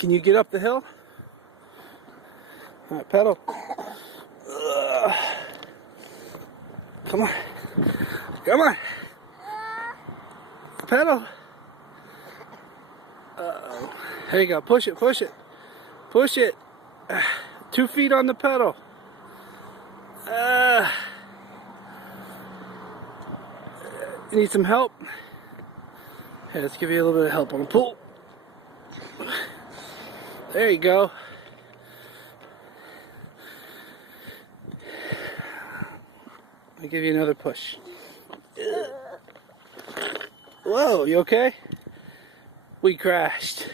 Can you get up the hill? All right, pedal. Come on. Come on. Pedal. Uh-oh. There you go. Push it, push it. Push it. 2 feet on the pedal. You need some help? Okay, let's give you a little bit of help on the pull. There you go. I'll give you another push. Whoa, you okay? We crashed.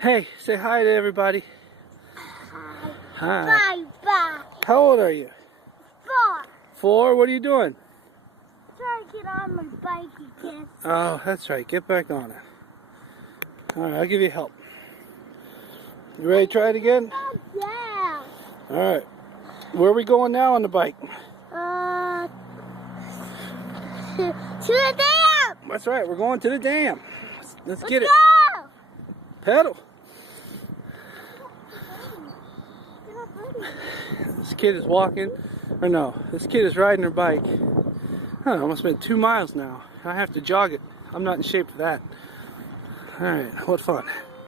Hey, say hi to everybody. Hi. Bye bye. How old are you? 4. 4? What are you doing? Trying to get on my bike again. Oh, that's right. Get back on it. Alright, I'll give you help. You ready to try it again? Oh, yeah. Alright. Where are we going now on the bike? To the dam. That's right. We're going to the dam. Let's get it. Go. Pedal. This kid is walking. Or no, this kid is riding her bike. I don't know, almost been 2 miles now. I have to jog it. I'm not in shape for that. Alright, what fun.